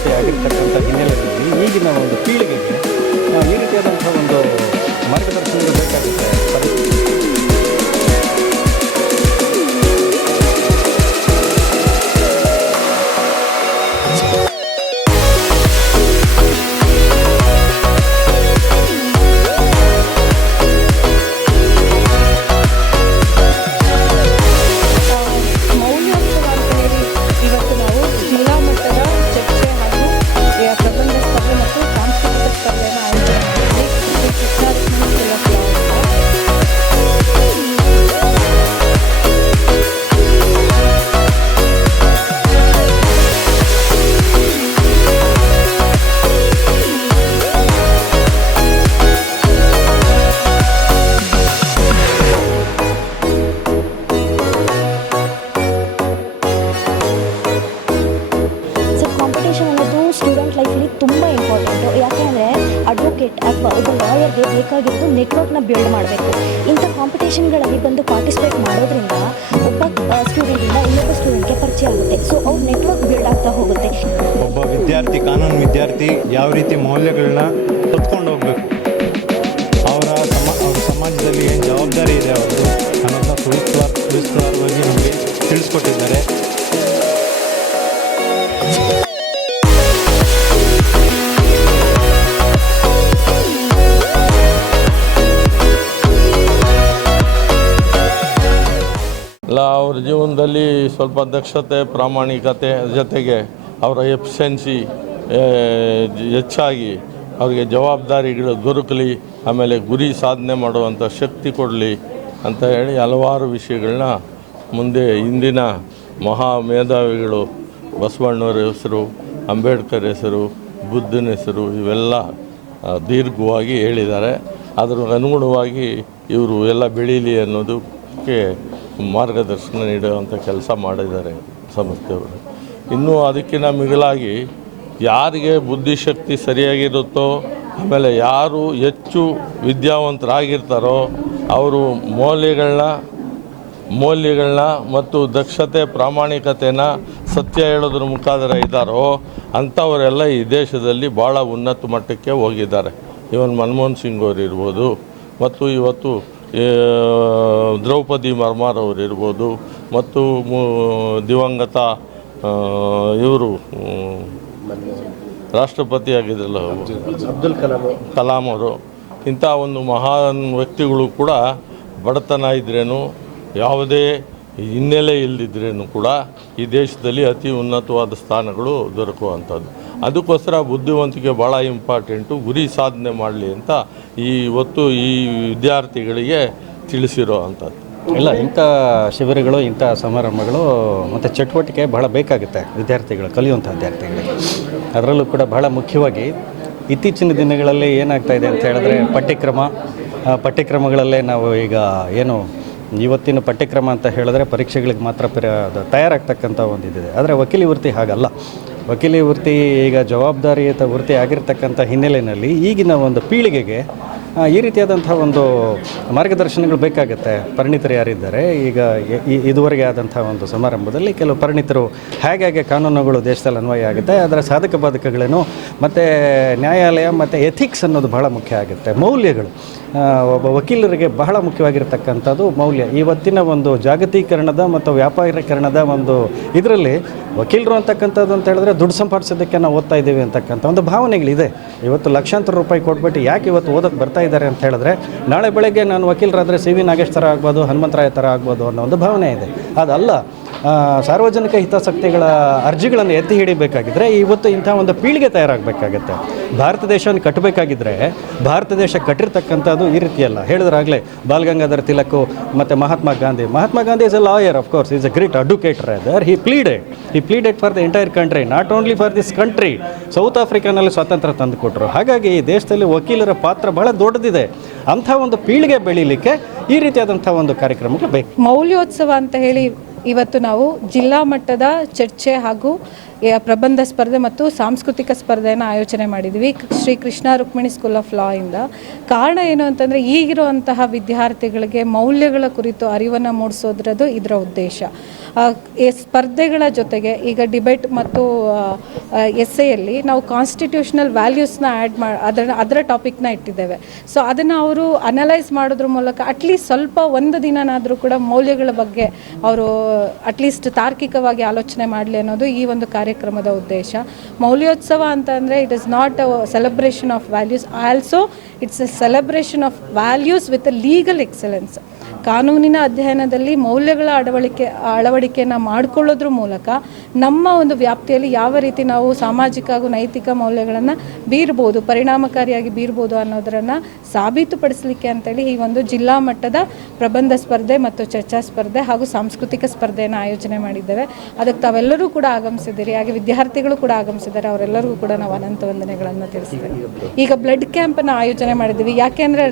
ವೃತ್ತಿ ಆಗಿರ್ತಕ್ಕಂಥ ಹಿನ್ನೆಲೆಯಲ್ಲಿ ಈಗಿನ ಒಂದು ಪೀಳಿಗೆಗೆ ಈ ರೀತಿಯಾದಂಥ ಒಂದು ಮಾರ್ಗದರ್ಶನಗಳು ಬೇಕಾಗುತ್ತೆ. ತುಂಬ ಇಂಪಾರ್ಟೆಂಟು. ಯಾಕೆಂದರೆ ಅಡ್ವೊಕೇಟ್ ಅಥವಾ ಒಬ್ಬ ಲಾಯರ್ಗೆ ಬೇಕಾಗಿರೋದು ನೆಟ್ವರ್ಕ್ನ ಬಿಲ್ಡ್ ಮಾಡಬೇಕು. ಇಂಥ ಕಾಂಪಿಟೇಷನ್ಗಳಲ್ಲಿ ಬಂದು ಪಾರ್ಟಿಸಿಪೇಟ್ ಮಾಡೋದ್ರಿಂದ ಒಬ್ಬ ಸ್ಟೂಡೆಂಟಿಂದ ಇನ್ನೊಬ್ಬ ಸ್ಟೂಡೆಂಟ್ಗೆ ಪರಿಚಯ ಆಗುತ್ತೆ. ಸೊ ಅವ್ರ ನೆಟ್ವರ್ಕ್ ಬಿಲ್ಡ್ ಆಗ್ತಾ ಹೋಗುತ್ತೆ. ಒಬ್ಬ ವಿದ್ಯಾರ್ಥಿ, ಕಾನೂನು ವಿದ್ಯಾರ್ಥಿ ಯಾವ ರೀತಿ ಮೌಲ್ಯಗಳನ್ನ ಹೊತ್ಕೊಂಡು ಹೋಗಬೇಕು, ಅವರ ಸಮಾಜದಲ್ಲಿ ಏನು ಜವಾಬ್ದಾರಿ ಇದೆ ಅವ್ರದ್ದು ಅನ್ನೋದನ್ನ ಸವಿಸ್ತಾರವಾಗಿ ನಮಗೆ ತಿಳಿಸ್ಕೊಟ್ಟಿದ್ದಾರೆ. ಅವ್ರ ಜೀವನದಲ್ಲಿ ಸ್ವಲ್ಪ ದಕ್ಷತೆ, ಪ್ರಾಮಾಣಿಕತೆ ಜೊತೆಗೆ ಅವರ ಎಫಿಷಿಯನ್ಸಿ ಹೆಚ್ಚಾಗಿ ಅವರಿಗೆ ಜವಾಬ್ದಾರಿಗಳು ದೊರಕಲಿ, ಆಮೇಲೆ ಗುರಿ ಸಾಧನೆ ಮಾಡುವಂಥ ಶಕ್ತಿ ಕೊಡಲಿ ಅಂತ ಹೇಳಿ ಹಲವಾರು ವಿಷಯಗಳನ್ನ ಮುಂದೆ ಇಂದಿನ ಮಹಾ ಮೇಧಾವಿಗಳು ಬಸವಣ್ಣವ್ರ ಹೆಸರು, ಅಂಬೇಡ್ಕರ್ ಹೆಸರು, ಬುದ್ಧನ ಹೆಸರು ಇವೆಲ್ಲ ದೀರ್ಘವಾಗಿ ಹೇಳಿದ್ದಾರೆ. ಅದರ ಅನುಗುಣವಾಗಿ ಇವರು ಎಲ್ಲ ಬೆಳೀಲಿ ಅನ್ನೋದಕ್ಕೆ ಮಾರ್ಗದರ್ಶನ ನೀಡುವಂಥ ಕೆಲಸ ಮಾಡಿದ್ದಾರೆ ಸಂಸ್ಥೆಯವರು. ಇನ್ನೂ ಅದಕ್ಕಿಂತ ಮಿಗಿಲಾಗಿ ಯಾರಿಗೆ ಬುದ್ಧಿಶಕ್ತಿ ಸರಿಯಾಗಿರುತ್ತೋ, ಆಮೇಲೆ ಯಾರು ಹೆಚ್ಚು ವಿದ್ಯಾವಂತರಾಗಿರ್ತಾರೋ ಅವರು ಮೌಲ್ಯಗಳನ್ನ ಮತ್ತು ದಕ್ಷತೆ, ಪ್ರಾಮಾಣಿಕತೆನ ಸತ್ಯ ಹೇಳೋದ್ರ ಮುಖಾಂತರ ಇದ್ದಾರೋ ಅಂಥವರೆಲ್ಲ ಈ ದೇಶದಲ್ಲಿ ಭಾಳ ಉನ್ನತ ಮಟ್ಟಕ್ಕೆ ಹೋಗಿದ್ದಾರೆ. ಇವನ್ ಮನಮೋಹನ್ ಸಿಂಗ್ ಅವರು ಇರ್ಬೋದು, ಮತ್ತು ಇವತ್ತು ದ್ರೌಪದಿ ಮುರ್ಮು ಇರ್ಬೋದು, ಮತ್ತು ದಿವಂಗತ ಇವರು ರಾಷ್ಟ್ರಪತಿ ಆಗಿದ್ರಲ್ಲ ಅಬ್ದುಲ್ ಕಲಾಂ ಅವರು, ಇಂಥ ಒಂದು ಮಹಾನ್ ವ್ಯಕ್ತಿಗಳು ಕೂಡ ಬಡತನ ಇದ್ರೇನು, ಯಾವುದೇ ಹಿನ್ನೆಲೆ ಇಲ್ಲದಿದ್ರೇನು ಕೂಡ ಈ ದೇಶದಲ್ಲಿ ಅತಿ ಉನ್ನತವಾದ ಸ್ಥಾನಗಳು ದೊರಕುವಂಥದ್ದು. ಅದಕ್ಕೋಸ್ಕರ ಬುದ್ಧಿವಂತಿಕೆ ಭಾಳ ಇಂಪಾರ್ಟೆಂಟು, ಗುರಿ ಸಾಧನೆ ಮಾಡಲಿ ಅಂತ ಇವತ್ತು ಈ ವಿದ್ಯಾರ್ಥಿಗಳಿಗೆ ತಿಳಿಸಿರೋ ಅಂಥದ್ದು. ಇಲ್ಲ, ಇಂಥ ಶಿಬಿರಗಳು, ಇಂಥ ಸಮಾರಂಭಗಳು ಮತ್ತು ಚಟುವಟಿಕೆ ಬಹಳ ಬೇಕಾಗುತ್ತೆ ವಿದ್ಯಾರ್ಥಿಗಳು, ಕಲಿಯುವಂಥ ವಿದ್ಯಾರ್ಥಿಗಳಿಗೆ. ಅದರಲ್ಲೂ ಕೂಡ ಬಹಳ ಮುಖ್ಯವಾಗಿ ಇತ್ತೀಚಿನ ದಿನಗಳಲ್ಲಿ ಏನಾಗ್ತಾ ಇದೆ ಅಂತ ಹೇಳಿದ್ರೆ ಪಠ್ಯಕ್ರಮಗಳಲ್ಲೇ ನಾವು ಈಗ ಏನು ಇವತ್ತಿನ ಪಠ್ಯಕ್ರಮ ಅಂತ ಹೇಳಿದ್ರೆ ಪರೀಕ್ಷೆಗಳಿಗೆ ಮಾತ್ರ ತಯಾರಾಗ್ತಕ್ಕಂಥ ಒಂದು ಇದಿದೆ. ಆದರೆ ವಕೀಲಿ ವೃತ್ತಿ ಹಾಗಲ್ಲ. ವಕೀಲಿ ವೃತ್ತಿ ಈಗ ಜವಾಬ್ದಾರಿಯುತ ವೃತ್ತಿ ಆಗಿರ್ತಕ್ಕಂಥ ಹಿನ್ನೆಲೆಯಲ್ಲಿ ಈಗಿನ ಒಂದು ಪೀಳಿಗೆಗೆ ಈ ರೀತಿಯಾದಂಥ ಒಂದು ಮಾರ್ಗದರ್ಶನಗಳು ಬೇಕಾಗುತ್ತೆ. ಪರಿಣಿತರು ಯಾರಿದ್ದಾರೆ, ಈಗ ಇದುವರೆಗೆ ಆದಂಥ ಒಂದು ಸಮಾರಂಭದಲ್ಲಿ ಕೆಲವು ಪರಿಣಿತರು ಹೇಗೆ ಕಾನೂನುಗಳು ದೇಶದಲ್ಲಿ ಅನ್ವಯ ಆಗುತ್ತೆ, ಅದರ ಸಾಧಕ ಬಾಧಕಗಳೇನು, ಮತ್ತು ನ್ಯಾಯಾಲಯ ಮತ್ತು ಎಥಿಕ್ಸ್ ಅನ್ನೋದು ಬಹಳ ಮುಖ್ಯ ಆಗುತ್ತೆ. ಮೌಲ್ಯಗಳು ಒಬ್ಬ ವಕೀಲರಿಗೆ ಬಹಳ ಮುಖ್ಯವಾಗಿರ್ತಕ್ಕಂಥದ್ದು ಮೌಲ್ಯ. ಇವತ್ತಿನ ಒಂದು ಜಾಗತೀಕರಣದ ಮತ್ತು ವ್ಯಾಪಾರೀಕರಣದ ಒಂದು ಇದರಲ್ಲಿ ವಕೀಲರು ಅಂತಕ್ಕಂಥದ್ದು ಅಂತ ಹೇಳಿದ್ರೆ ದುಡ್ಡು ಸಂಪಾದಿಸೋದಕ್ಕೆ ನಾವು ಓದ್ತಾ ಇದ್ದೀವಿ ಅಂತಕ್ಕಂಥ ಒಂದು ಭಾವನೆಗಳಿದೆ. ಇವತ್ತು ಲಕ್ಷಾಂತರ ರೂಪಾಯಿ ಕೊಟ್ಬಿಟ್ಟು ಯಾಕೆ ಇವತ್ತು ಓದೋಕ್ಕೆ ಬರ್ತಾ ಇದ್ದಾರೆ ಅಂತ ಹೇಳಿದ್ರೆ ನಾಳೆ ಬೆಳಗ್ಗೆ ನಾನು ವಕೀಲರಾದರೆ ಸಿ ವಿ ನಾಗೇಶ್ ಥರ ಆಗ್ಬೋದು, ಹನುಮಂತರಾಯ ಥರ ಆಗ್ಬೋದು ಅನ್ನೋ ಒಂದು ಭಾವನೆ ಇದೆ. ಅದಲ್ಲ, ಸಾರ್ವಜನಿಕ ಹಿತಾಸಕ್ತಿಗಳ ಅರ್ಜಿಗಳನ್ನು ಎತ್ತಿ ಹಿಡಿಬೇಕಾಗಿದ್ದರೆ ಇವತ್ತು ಇಂಥ ಒಂದು ಪೀಳಿಗೆ ತಯಾರಾಗಬೇಕಾಗತ್ತೆ. ಭಾರತ ದೇಶವನ್ನು ಕಟ್ಟಬೇಕಾಗಿದ್ದರೆ ಭಾರತ ದೇಶ ಕಟ್ಟಿರ್ತಕ್ಕಂಥದ್ದು ಈ ರೀತಿಯಲ್ಲ. ಹೇಳಿದ್ರಾಗಲೇ ಬಾಲ್ ಗಂಗಾಧರ್ ತಿಲಕ್ ಮತ್ತು Mahatma Gandhi is a lawyer, of course is a great advocate. Rather he pleaded for the entire country, not only for this country. South ಆಫ್ರಿಕಾನಲ್ಲಿ ಸ್ವಾತಂತ್ರ್ಯ ತಂದುಕೊಟ್ರು. ಹಾಗಾಗಿ ಈ ದೇಶದಲ್ಲಿ ವಕೀಲರ ಪಾತ್ರ ಬಹಳ ದೊಡ್ಡದಿದೆ. ಅಂಥ ಒಂದು ಪೀಳಿಗೆ ಬೆಳೀಲಿಕ್ಕೆ ಈ ರೀತಿಯಾದಂಥ ಒಂದು ಕಾರ್ಯಕ್ರಮಗಳು ಬೇಕು. ಮೌಲ್ಯೋತ್ಸವ ಅಂತ ಹೇಳಿ ಇವತ್ತು ನಾವು ಜಿಲ್ಲಾ ಮಟ್ಟದ ಚರ್ಚೆ ಹಾಗೂ ಪ್ರಬಂಧ ಸ್ಪರ್ಧೆ ಮತ್ತು ಸಾಂಸ್ಕೃತಿಕ ಸ್ಪರ್ಧೆಯನ್ನು ಆಯೋಜನೆ ಮಾಡಿದ್ವಿ Shri Krishna Rukmini school of law ಇಂದ. ಕಾರಣ ಏನು ಅಂತಂದರೆ ಈಗಿರುವಂತಹ ವಿದ್ಯಾರ್ಥಿಗಳಿಗೆ ಮೌಲ್ಯಗಳ ಕುರಿತು ಅರಿವನ್ನು ಮೂಡಿಸೋದ್ರದ್ದು ಇದರ ಉದ್ದೇಶ. ಈ ಸ್ಪರ್ಧೆಗಳ ಜೊತೆಗೆ ಈಗ ಡಿಬೇಟ್ ಮತ್ತು ಎಸ್ಸೆಯಲ್ಲಿ ನಾವು ಕಾನ್ಸ್ಟಿಟ್ಯೂಷನಲ್ ವ್ಯಾಲ್ಯೂಸ್ನ ಆ್ಯಡ್ ಅದರ ಟಾಪಿಕ್ನ ಇಟ್ಟಿದ್ದೇವೆ. ಸೊ ಅದನ್ನು ಅವರು ಅನಲೈಸ್ ಮಾಡೋದ್ರ ಮೂಲಕ ಅಟ್ಲೀಸ್ಟ್ ಸ್ವಲ್ಪ ಒಂದು ದಿನನಾದರೂ ಕೂಡ ಮೌಲ್ಯಗಳ ಬಗ್ಗೆ ಅವರು ಅಟ್ಲೀಸ್ಟ್ ತಾರ್ಕಿಕವಾಗಿ ಆಲೋಚನೆ ಮಾಡಲಿ ಅನ್ನೋದು ಈ ಒಂದು ಕಾರ್ಯಕ್ರಮದ ಉದ್ದೇಶ. ಮೌಲ್ಯೋತ್ಸವ ಅಂತ ಅಂದರೆ it is not a celebration of values, also it's A celebration of values with a legal excellence. ಕಾನೂನಿನ ಅಧ್ಯಯನದಲ್ಲಿ ಮೌಲ್ಯಗಳ ಅಳವಡಿಕೆಯನ್ನು ಮಾಡಿಕೊಳ್ಳೋದ್ರ ಮೂಲಕ ನಮ್ಮ ಒಂದು ವ್ಯಾಪ್ತಿಯಲ್ಲಿ ಯಾವ ರೀತಿ ನಾವು ಸಾಮಾಜಿಕ ಹಾಗೂ ನೈತಿಕ ಮೌಲ್ಯಗಳನ್ನು ಬೀರ್ಬೋದು, ಪರಿಣಾಮಕಾರಿಯಾಗಿ ಬೀರ್ಬೋದು ಅನ್ನೋದನ್ನು ಸಾಬೀತುಪಡಿಸಲಿಕ್ಕೆ ಅಂತೇಳಿ ಈ ಒಂದು ಜಿಲ್ಲಾ ಮಟ್ಟದ ಪ್ರಬಂಧ ಸ್ಪರ್ಧೆ ಮತ್ತು ಚರ್ಚಾ ಸ್ಪರ್ಧೆ ಹಾಗೂ ಸಾಂಸ್ಕೃತಿಕ ಸ್ಪರ್ಧೆಯನ್ನು ಆಯೋಜನೆ ಮಾಡಿದ್ದೇವೆ. ಅದಕ್ಕೆ ತಾವೆಲ್ಲರೂ ಕೂಡ ಆಗಮಿಸಿದ್ದೀರಿ, ಹಾಗೆ ವಿದ್ಯಾರ್ಥಿಗಳು ಕೂಡ ಆಗಮಿಸಿದ್ದಾರೆ. ಅವರೆಲ್ಲರಿಗೂ ಕೂಡ ನಾವು ಅನಂತ ವಂದನೆಗಳನ್ನು ತಿಳಿಸ್ತೇವೆ. ಈಗ ಬ್ಲಡ್ ಕ್ಯಾಂಪನ್ನು ಆಯೋಜನೆ ಮಾಡಿದ್ದೀವಿ. ಯಾಕೆಂದರೆ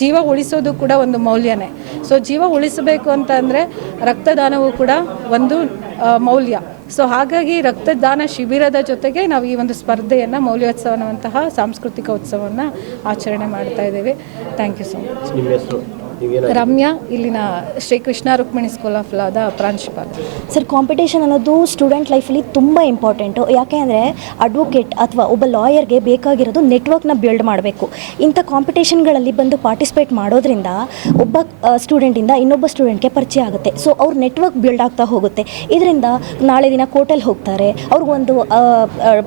ಜೀವ ಉಳಿಸೋದು ಕೂಡ ಒಂದು ಮೌಲ್ಯನೇ. ಸೊ ಜೀವ ಉಳಿಸಬೇಕು ಅಂತ ಅಂದರೆ ರಕ್ತದಾನವೂ ಕೂಡ ಒಂದು ಮೌಲ್ಯ. ಸೊ ಹಾಗಾಗಿ ರಕ್ತದಾನ ಶಿಬಿರದ ಜೊತೆಗೆ ನಾವು ಈ ಒಂದು ಸ್ಪರ್ಧೆಯನ್ನು ಮೌಲ್ಯೋತ್ಸವನಂತಹ ಸಾಂಸ್ಕೃತಿಕ ಉತ್ಸವವನ್ನು ಆಚರಣೆ ಮಾಡ್ತಾ ಇದ್ದೀವಿ. Thank you so much. ನಿಮ್ಮ ಹೆಸರು? ರಮ್ಯಾ, ಇಲ್ಲಿನ ಶ್ರೀ ಕೃಷ್ಣ ರುಕ್ಮಿಣಿ ಸ್ಕೂಲ್ ಆಫ್ ಲಾದ ಪ್ರಾಂಶುಪಾಲ. ಸರ್, ಕಾಂಪಿಟೇಷನ್ ಅನ್ನೋದು ಸ್ಟೂಡೆಂಟ್ ಲೈಫಲ್ಲಿ ತುಂಬ ಇಂಪಾರ್ಟೆಂಟು. ಯಾಕೆ ಅಂದರೆ ಅಡ್ವೊಕೇಟ್ ಅಥವಾ ಒಬ್ಬ ಲಾಯರ್ಗೆ ಬೇಕಾಗಿರೋದು ನೆಟ್ವರ್ಕ್ನ ಬಿಲ್ಡ್ ಮಾಡಬೇಕು. ಇಂಥ ಕಾಂಪಿಟೇಷನ್ಗಳಲ್ಲಿ ಬಂದು ಪಾರ್ಟಿಸಿಪೇಟ್ ಮಾಡೋದ್ರಿಂದ ಒಬ್ಬ ಸ್ಟೂಡೆಂಟಿಂದ ಇನ್ನೊಬ್ಬ ಸ್ಟೂಡೆಂಟ್ಗೆ ಪರಿಚಯ ಆಗುತ್ತೆ. ಸೊ ಅವ್ರ ನೆಟ್ವರ್ಕ್ ಬಿಲ್ಡ್ ಆಗ್ತಾ ಹೋಗುತ್ತೆ. ಇದರಿಂದ ನಾಳೆ ದಿನ ಕೋರ್ಟಲ್ಲಿ ಹೋಗ್ತಾರೆ, ಅವ್ರಿಗೊಂದು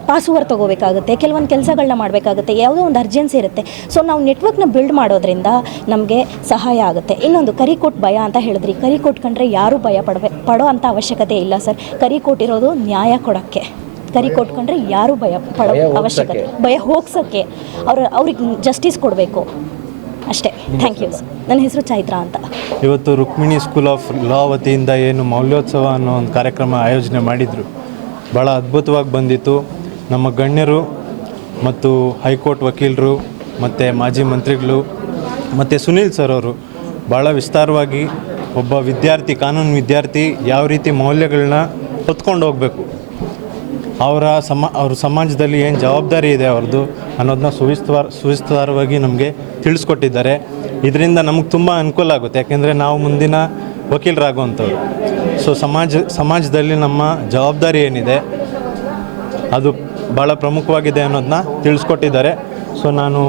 ಪಾಸ್ವರ್ಡ್ ತೊಗೋಬೇಕಾಗುತ್ತೆ, ಕೆಲವೊಂದು ಕೆಲಸಗಳನ್ನ ಮಾಡಬೇಕಾಗುತ್ತೆ, ಯಾವುದೋ ಒಂದು ಅರ್ಜೆನ್ಸಿ ಇರುತ್ತೆ. ಸೊ ನಾವು ನೆಟ್ವರ್ಕ್ನ ಬಿಲ್ಡ್ ಮಾಡೋದ್ರಿಂದ ನಮಗೆ ಸಹಾಯ ಆಗುತ್ತೆ. ಇನ್ನೊಂದು ಕರಿಕೋಟ್ ಭಯ ಅಂತ ಹೇಳಿದ್ರಿ. ಕರಿಕೋಟ್ ಕಂಡ್ರೆ ಯಾರೂ ಭಯ ಪಡೋ ಅಂಥ ಅವಶ್ಯಕತೆ ಇಲ್ಲ ಸರ್. ಕರಿಕೋಟ್ ಇರೋದು ನ್ಯಾಯ ಕೊಡೋಕ್ಕೆ. ಕರಿಕೋಟ್ ಕಂಡ್ರೆ ಯಾರೂ ಭಯ ಪಡೋ ಅವಶ್ಯಕತೆ, ಭಯ ಹೋಗ್ಸೋಕ್ಕೆ, ಅವ್ರಿಗೆ ಜಸ್ಟಿಸ್ ಕೊಡಬೇಕು ಅಷ್ಟೇ. Thank you. ನನ್ನ ಹೆಸರು ಚೈತ್ರ ಅಂತ. ಇವತ್ತು ರುಕ್ಮಿಣಿ ಸ್ಕೂಲ್ ಆಫ್ ಲಾ ವತಿಯಿಂದ ಏನು ಮೌಲ್ಯೋತ್ಸವ ಅನ್ನೋ ಒಂದು ಕಾರ್ಯಕ್ರಮ ಆಯೋಜನೆ ಮಾಡಿದರು, ಭಾಳ ಅದ್ಭುತವಾಗಿ ಬಂದಿತ್ತು. ನಮ್ಮ ಗಣ್ಯರು ಮತ್ತು ಹೈಕೋರ್ಟ್ ವಕೀಲರು ಮತ್ತು ಮಾಜಿ ಮಂತ್ರಿಗಳು ಮತ್ತು ಸುನೀಲ್ ಸರ್ ಅವರು ಭಾಳ ವಿಸ್ತಾರವಾಗಿ ಒಬ್ಬ ವಿದ್ಯಾರ್ಥಿ, ಕಾನೂನು ವಿದ್ಯಾರ್ಥಿ ಯಾವ ರೀತಿ ಮೌಲ್ಯಗಳನ್ನ ಹೊತ್ಕೊಂಡು ಹೋಗಬೇಕು, ಅವ್ರ ಸಮಾಜದಲ್ಲಿ ಏನು ಜವಾಬ್ದಾರಿ ಇದೆ ಅವ್ರದ್ದು ಅನ್ನೋದನ್ನ ಸುವಿಸ್ತಾರವಾಗಿ ನಮಗೆ ತಿಳಿಸ್ಕೊಟ್ಟಿದ್ದಾರೆ. ಇದರಿಂದ ನಮಗೆ ತುಂಬ ಅನುಕೂಲ ಆಗುತ್ತೆ. ಯಾಕೆಂದರೆ ನಾವು ಮುಂದಿನ ವಕೀಲರಾಗುವಂಥವ್ರು. ಸೊ ಸಮಾಜದಲ್ಲಿ ನಮ್ಮ ಜವಾಬ್ದಾರಿ ಏನಿದೆ ಅದು ಭಾಳ ಪ್ರಮುಖವಾಗಿದೆ ಅನ್ನೋದನ್ನ ತಿಳಿಸ್ಕೊಟ್ಟಿದ್ದಾರೆ. ಸೊ ನಾನು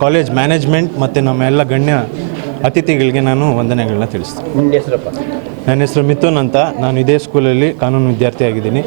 ಕಾಲೇಜ್ ಮ್ಯಾನೇಜ್ಮೆಂಟ್ ಮತ್ತು ನಮ್ಮ ಎಲ್ಲ ಗಣ್ಯ ಅತಿಥಿಗಳಿಗೆ ನಾನು ವಂದನೆಗಳನ್ನ ತಿಳಿಸ್ತೀನಿ. ನಿಮ್ಮ ಹೆಸರಪ್ಪ? ನನ್ನ ಹೆಸರು ಮಿಥುನ್ ಅಂತ. ನಾನು ಇದೇ ಸ್ಕೂಲಲ್ಲಿ ಕಾನೂನು ವಿದ್ಯಾರ್ಥಿ ಆಗಿದ್ದೀನಿ.